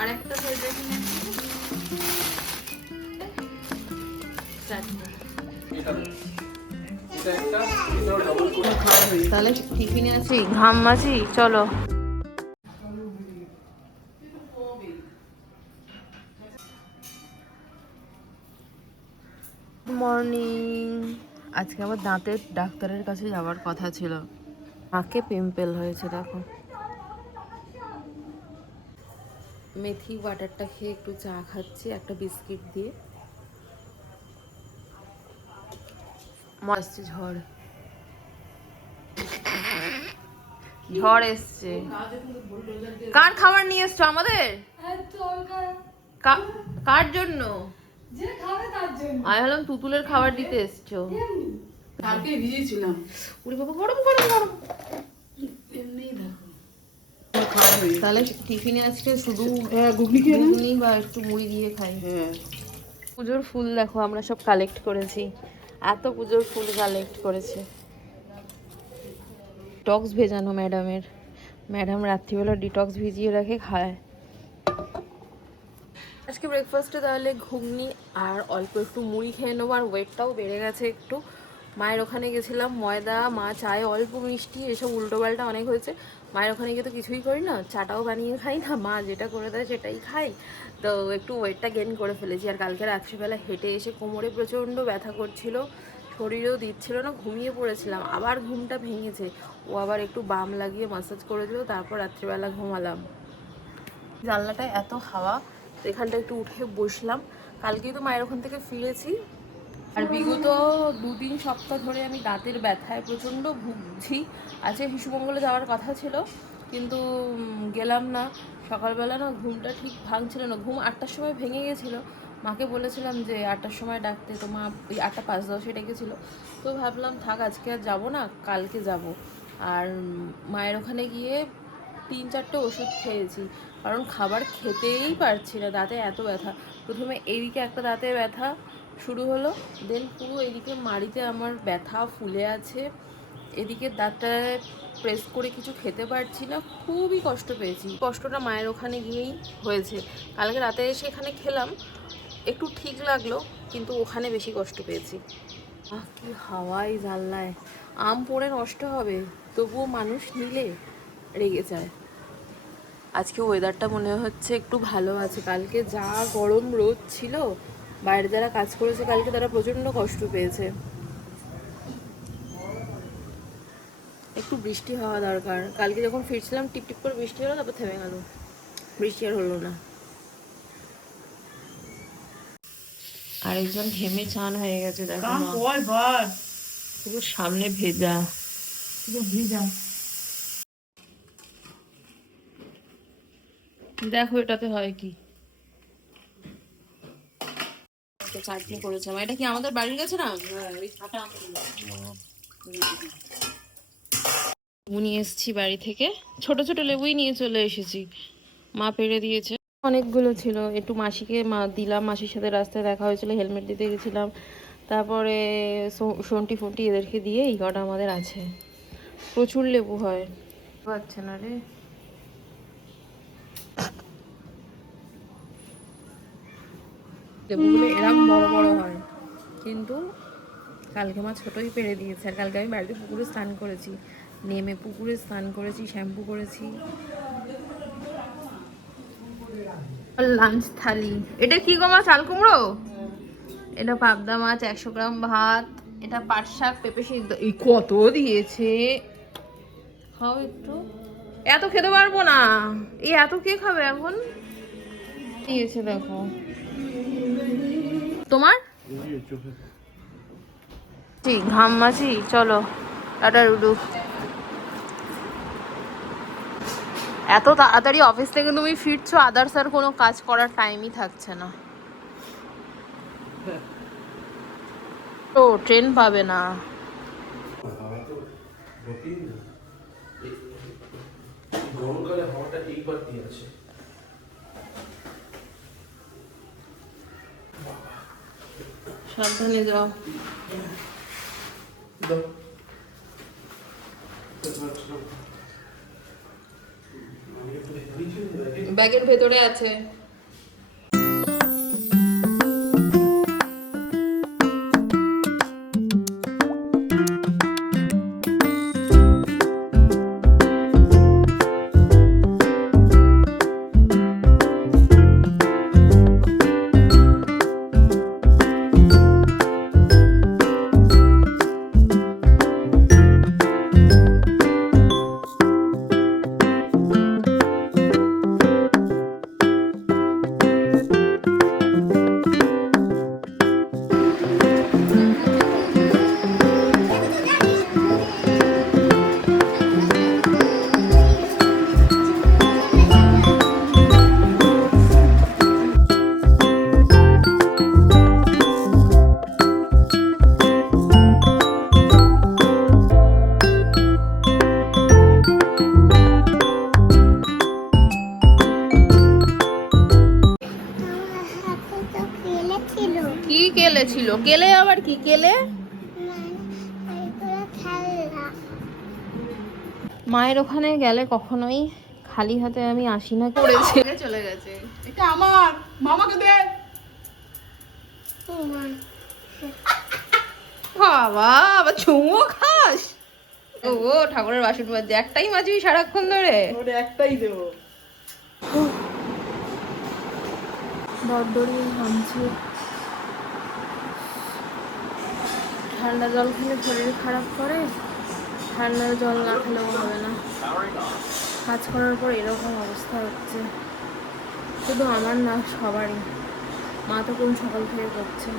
আর একটা সাইড রেখে তাহলে টিফিনে আছি ঘাম মাছি। চলো মর্নিং। আজকে আমার দাঁতের ডাক্তারের কাছে যাওয়ার কথা ছিল। নাকে পিম্পল হয়েছে দেখো। মেথি বাটারটা খেয়ে একটু চা খাচ্ছি একটা বিস্কিট দিয়ে। আসছে ঝড়, ঝড় এসছে। কার খাবার নিয়ে এসছো আমাদের? কার জন্য? আমি ভাবলাম তুতুলের খাবার দিতে এসছো। কালকে ভিজিয়েছিলাম। উড়ি বাবা, গরম গরম গরম। এমনিই দেখো তাহলে টিফিনে আজকে শুধু ঘুগনি বা একটু মুড়ি দিয়ে খাই। পুজোর ফুল দেখো আমরা সব কালেক্ট করেছি। এত পুজোর ফুল কালেক্ট করেছে। ডিটক্স ভেজানো ম্যাডামের। ম্যাডাম রাত্রিবেলা ডিটক্স ভিজিয়ে রাখে খায়। আজকে ব্রেকফাস্টে তাহলে ঘুগনি আর অল্প একটু মুড়ি খেয়ে নেবো। আর ওয়েটটাও বেড়ে গেছে একটু। মায়ের ওখানে গেছিলাম, ময়দা মা চায় অল্প মিষ্টি এসব উল্টোপাল্টা অনেক হয়েছে। মায়ের ওখানে গিয়ে তো কিছুই করি না, চাটাও বানিয়ে খাই না, মা যেটা করে দেয় সেটাই খাই। তো একটু ওয়েটটা গেইন করে ফেলেছি। আর কালকে রাত্রিবেলা হেঁটে এসে কোমরে প্রচণ্ড ব্যথা করছিল, শরীরেও দিচ্ছিল না, ঘুমিয়ে পড়েছিলাম। আবার ঘুমটা ভেঙেছে, ও আবার একটু বাম লাগিয়ে ম্যাসাজ করে দিল, তারপর রাত্রিবেলা ঘুমালাম। জানলাটায় এত হাওয়া, তো এখানটা একটু উঠে বসলাম। কালকেই তো মায়ের ওখান থেকে ফিরেছি। আর বিগত 2-3 সপ্তাহ ধরে আমি দাঁতের ব্যথায় প্রচণ্ড ভুগছি। আজকে শিশুমঙ্গলে যাওয়ার কথা ছিল, কিন্তু গেলাম না। সকালবেলা না ঘুমটা ঠিক ভাঙছিল না, ঘুম 8টার সময় ভেঙে গেছিলো। মাকে বলেছিলাম যে 8টার সময় ডাকতে, তো মা ওই 8টা 5-10 ডেকেছিলো। তো ভাবলাম থাক আজকে আর যাবো না, কালকে যাব। আর মায়ের ওখানে গিয়ে 3-4টে ওষুধ খেয়েছি, কারণ খাবার খেতেই পারছি না, দাঁতে এত ব্যথা। প্রথমে এইদিকে একটা দাঁতে ব্যথা শুরু হলো, দেন পুরো এদিকে মাড়িতে আমার ব্যথা ফুলে আছে। এদিকে দাঁতটায় প্রেস করে কিছু খেতে পারছি না, খুবই কষ্ট পেয়েছি। কষ্টটা মায়ের ওখানে গিয়েই হয়েছে। কালকে রাতে এসে এখানে খেলাম, একটু ঠিক লাগলো, কিন্তু ওখানে বেশি কষ্ট পেয়েছি। কি হাওয়াই জানলায়, আম পড়ে নষ্ট হবে, তবুও মানুষ নিলে রেগে যায়। আজকে ওয়েদারটা মনে হচ্ছে একটু ভালো আছে। কালকে যা গরম রোদ ছিল, বাইরে যারা কাজ করেছে কালকে তারা প্রচণ্ড কষ্ট পেয়েছে। একটু বৃষ্টি হওয়া দরকার। কালকে যখন ফিরছিলাম টিপটিপ করে বৃষ্টি হলো, তারপর থেমে গেল, বৃষ্টি আর হলো না। আরেকজন ঘেমে চান হয়ে গেছে দেখো, পুরো সামনে ভেজা ভেজা। দেখো এটাতে হয় কি, চাটনি করেছে। এটা কি আমাদের বাড়ির কাছে না? লেবু নিয়ে এসেছি বাড়ি থেকে, ছোট ছোট লেবুই নিয়ে চলে এসেছি, মা পেড়ে দিয়েছে। অনেকগুলো ছিল, একটু মাসিকে দিলাম, মাসির সাথে রাস্তায় দেখা হয়েছিল, হেলমেট দিতে গেছিলাম। তারপরে সন্টি ফন্টি এদেরকে দিয়ে এই কটা আমাদের আছে। প্রচুর লেবু হয়, পাচ্ছে না রে। লেবুগুলো এরম বড় বড় হয়, কিন্তু কালকে মা ছোটই পেড়ে দিয়েছে। আর কালকে আমি বাড়িতে পুকুরে স্নান করেছি, নেমে পুকুরে স্নান করেছি, শ্যাম্পু করেছি। লাঞ্চ থালি, এটা কি গো মা? চাল কুমড়ো, এটা পাবদা মাছ 100 গ্রাম ভাত, এটা পাট শাক পেঁপে সিদ্ধ। এই কত দিয়েছে, খাও একটু। এত খেতে পারবো না, এই এত কে খাবে এখন? দিয়েছে দেখো তোমার ঘাম মাছি। চলো টাটা রুডু। এত তাড়াতাড়ি অফিস থেকে তুমি ফিরছো, আদার্স আর কোনো কাজ করার টাইমই থাকছে না। তো ট্রেন পাবে না। গরমকালে হাওয়াটা এইবার দিয়ে আছে। সাবধানে যাও। ব্যাগের ভেতরে আছে। কি কেলে ছিল? কেলে আবার কি কেলে? মায়ের ওখানে গেলে কখনোই খালি হাতে আমি আসি না, করেছে চলে গেছে। এটা আমার, মামাকে দে। বাবা আবার চুমো খাস? ও ঠাকুরের বাসন মাজছে, একটাই মাজবি সারাক্ষণ ধরে? ওরে একটাই দেবো। দরদরিয়ে ঘামছে। ঠান্ডা জল খেলে শরীর খারাপ করে, ঠান্ডা জল না খেলেও হবে না। কাজ করার পর এরকম অবস্থা হচ্ছে, শুধু আমার না, সবারই। মা তো কোন সকাল থেকে করছে।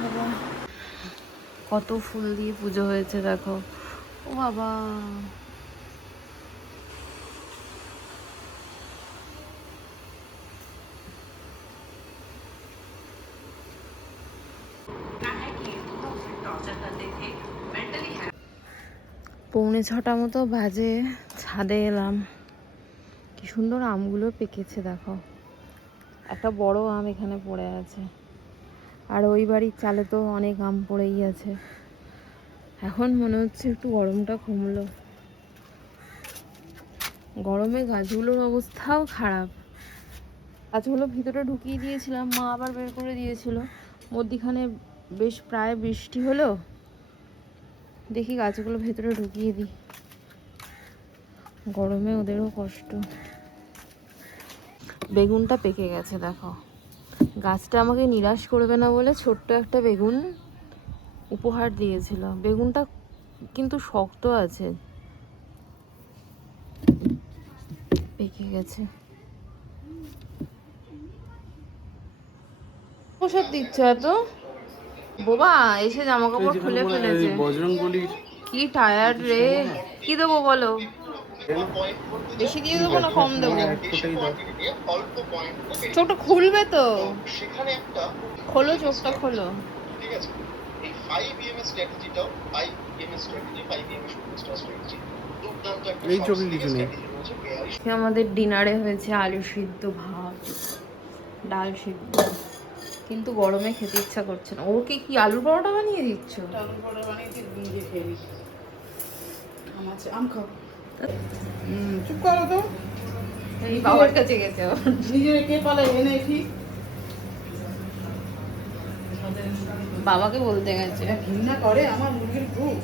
বাবা কত ফুল দিয়ে পুজো হয়েছে দেখো। ও বাবা, পৌনে 6টা মতো বাজে, ছাদে এলাম। কি সুন্দর আমগুলো পেকেছে দেখো। একটা বড় আম এখানে পড়ে আছে, আর ওই বাড়ির চালে তো অনেক আম পড়েই আছে। এখন মনে হচ্ছে একটু গরমটা কমলো। গরমে গাছগুলোর অবস্থাও খারাপ। গাছগুলো ভিতরে ঢুকিয়ে দিয়েছিলাম, মা আবার বের করে দিয়েছিল। মধ্যিখানে বেশ প্রায় বৃষ্টি হলো, দেখি গাছগুলো ভেতরে ঢুকিয়ে দিই, গরমে ওদেরও কষ্ট। বেগুনটা পেকে গেছে দেখো। গাছটা আমাকে নিরাশ করবে না বলে ছোট্ট একটা বেগুন উপহার দিয়েছিল। বেগুনটা কিন্তু শক্ত আছে, পেকে গেছে। ওসব দিচ্ছ এত বোবা, এসে জামা কাপড় খুলে ফেলেছে। বজরংবলীর কি টায়ার্ড রে। কি দেবো বলো? বেশি দিয়ে দেবো না কম দেবো? চোখটা খুলবে তো, খোলো চোখটা খোলো। এই চোখে কিছু নেই। আমাদের ডিনারে হয়েছে আলু সিদ্ধ, ভাত, ডাল সিদ্ধ, কিন্তু গরমে খেতে ইচ্ছা করছে না। ওকে কি আলুর পরোটা বানিয়ে দিচ্ছ? আলু পরোটা বানিয়েছি, নিজে খেয়ে নিস। আম আছে, আম খাও। চুপ করো তো। এই বাবার কাছে গেছে ও। নিজে কে পালে এনে ঠিক। বাবাকে বলতে গেছে। ঘৃণা করে আমার মুরগির খুব।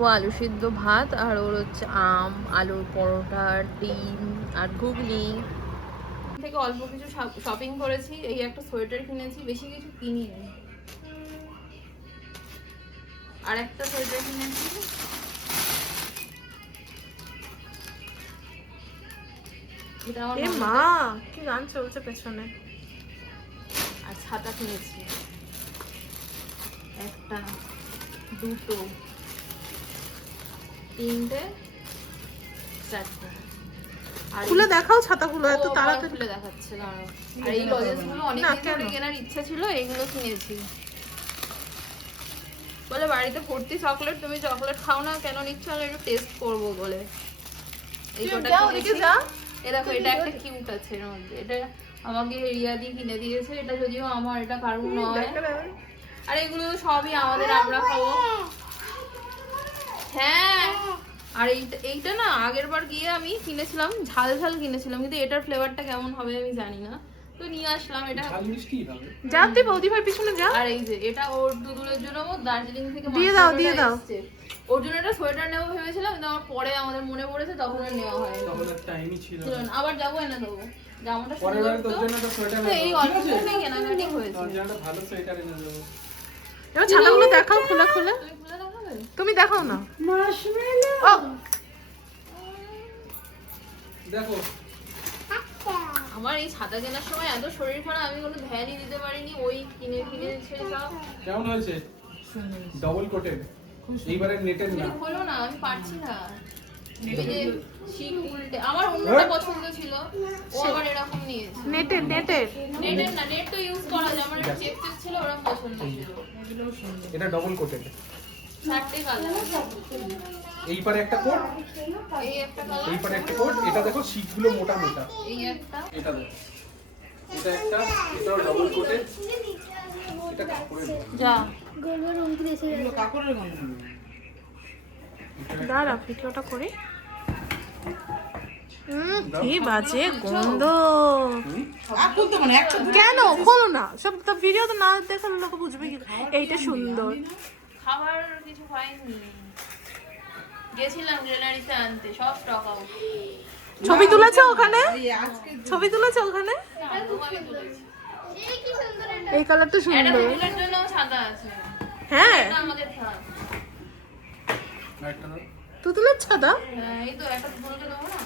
ও আলু সিদ্ধ ভাত, আর ওর হচ্ছে আম, আলুর পরোটা, ডিম আর ঘুগনি। থেকে অল্প কিছু শপিং করেছি। এই একটা সোয়েটার কিনেছি, বেশি কিছু কিনিনি। আর একটা সোয়েটার কিনেছি। এটা আমার মা, কি গান চলছে পেছনে। আর ছাতা কিনেছি, একটা, দুটো, তিনটে, চারটে। আর খুলে দেখাও ছাতাগুলো, এত তাড়াতাড়ি খুলে দেখাচ্ছে দাঁড়াও। আর এই লজেন্স গুলো অনেক দিন ধরে কেনার ইচ্ছা ছিল, এগুলো কিনেছি। বলে বাড়িতে ভর্তি চকলেট, তুমি চকলেট খাও না, কেন নিচ্ছ? আমি একটু টেস্ট করবো বলে এই কটা কিনেছি। এই দেখো, এটা একটা কিউট আছে এর মধ্যে। এটা আমাকে রিয়াদি কিনে দিয়েছে। এটা যদিও আমার, এটা কারণ নয়। আর এগুলো সবই আমাদের, আমরা খাবো। হ্যাঁ আর এইটা না আগের বার গিয়ে আমি কিনেছিলাম, ঝাল ঝাল কিনেছিলাম, কিন্তু এটার ফ্লেভারটা কেমন হবে আমি জানি না, তো নিয়ে আসলাম এটা। ঝাল মিষ্টি হবে। যাতে বৌদি ভাই পিছনে যা। আর এই যে এটা ওর দুদুলের জন্য ও দার্জিলিং থেকে দিয়ে দাও, দিয়ে মাস্টারটা দাও। এসছে। ওর জন্য একটা সোয়েটার নেবো ভেবেছিলাম, কিন্তু আমার পরে আমাদের মনে পড়েছে, তখন আর নেওয়া হয়নি। তখন আর টাইমই ছিল ছিল না। না। আবার যাবো এনে দেবো জামাটা পরের সুন্দর বারে তোর তো। জন্য একটা সোয়েটার তো এই নেবো, ঠিক অল্প আছে? দিনেই কেনাকাটি হয়েছে। তোর জন্য একটা ভালো সোয়েটার এনে দেবো। এবার ছাতাগুলো দেখাও খোলা খোলা। তুমি খুলে দেখাবে? তুমি দেখাও না। মার্শমেলো ও দেখো আমার এই ছাতা কেনার সময় এত শরীর খারাপ, আমি কোনো ধ্যানই দিতে পারিনি, ওই কিনে কিনেছে সব। কেমন হয়েছে? ডবল কোটেড, এইবারে নেটের না। হলো না, আমি পারছি না। এই যে শিক উল্টে, আমার অন্যটা পছন্দ ছিল, ও আবার এরকম নিয়েছে। নেটের নেটের। নেটের না, নেট তো ইউজ করা যায়, আমার চেক চেক ছিল, ওরা পছন্দ ছিল। এটা ডবল কোটেড। 4টে কালার, এই পারে একটা কোট, এই একটা কালার, এই পারে একটা কোট। এটা দেখো শিটগুলো মোটা মোটা। এই একটা। এটা দেখো, এটা একটা, এটাও ডবল কোটেড। এটা কাপড়ের। যা গোলবার রুমকি দেশে এগুলো কাপড়ের গন্ধ। এটা দাঁড়া ভিডিওটা করি। কি বাজে গন্ধ। হুম? খুলতে মানে একটা কেন খোলো না, সব তো ভিডিও তো না দেখালে লোক বুঝবে কি এইটা সুন্দর। খাবার কিছু হয়নি, গেছিলাম জুয়েলারিতে আনতে, সব স্টক আউট। ছবি তুলেছো ওখানে? হ্যাঁ, আজকে ছবি তুলেছো ওখানে? আমি তুলেছি। এই কালারটা একটা সুন্দর। দুপুরের জন্য ছাতা আছে, হ্যাঁ এটা আমাদের থাক। একটা দাও। তুতুলের ছাদা। হ্যাঁ, এই তো একটা দুপুরকে দেবো না।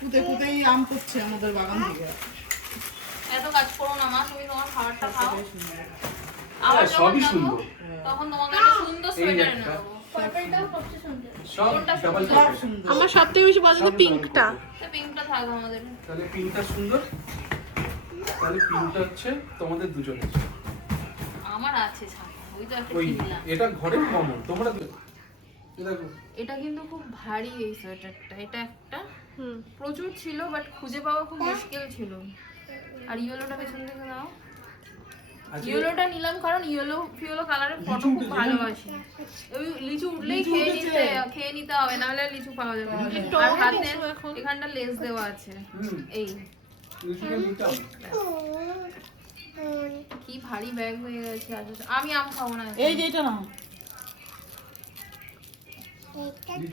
কুতে কুতেই আম করছে আমাদের বাগান থেকে। এত কাজ করো না মা, তুমি তোমার খাবারটা খাও। আবার যখন সবই যাবো, সুন্দর। তখন তোমাকে একটা সুন্দর এই সোয়েটার এনে একটা। দেবো। পার্পলটাও সবচেয়ে সুন্দর। সব কোনটা ডাবল সুন্দর? কোটেড। আমার সবথেকে বেশি পছন্দ পিঙ্কটা। তো পিঙ্কটা থাক আমাদের। তাহলে পিঙ্কটা সুন্দর। তাহলে পিঙ্কটা হচ্ছে তোমাদের দুজনের। আমার আছে ছাতা, ওই তো একটা ওই কিনলাম। এটা ঘরের কমন, তোমরা এই দেখো। এটা কিন্তু খুব ভারী এই সোয়েটারটা, এটা একটা হুম প্রচুর ছিল, বাট খুঁজে পাওয়া খুব মুশকিল ছিল। আর ইয়েলোটা পেছন থেকে দাও। আজকে ইয়েলোটা নিলাম কারণ ইয়েলো কালারের ফটো লিচু খুব উঠেছে ভালোবাসি। ওই লিচু উঠলেই খেয়ে নিতে হবে, নাহলে আর লিচু পাওয়া যাবে না। আর হাতে এখানটা লেস দেওয়া আছে। হুম, এই লিচুটা নিতাম। কি ভারী ব্যাগ হয়ে গেছে আজ। আমি আম খাবো না। এই যে এটা না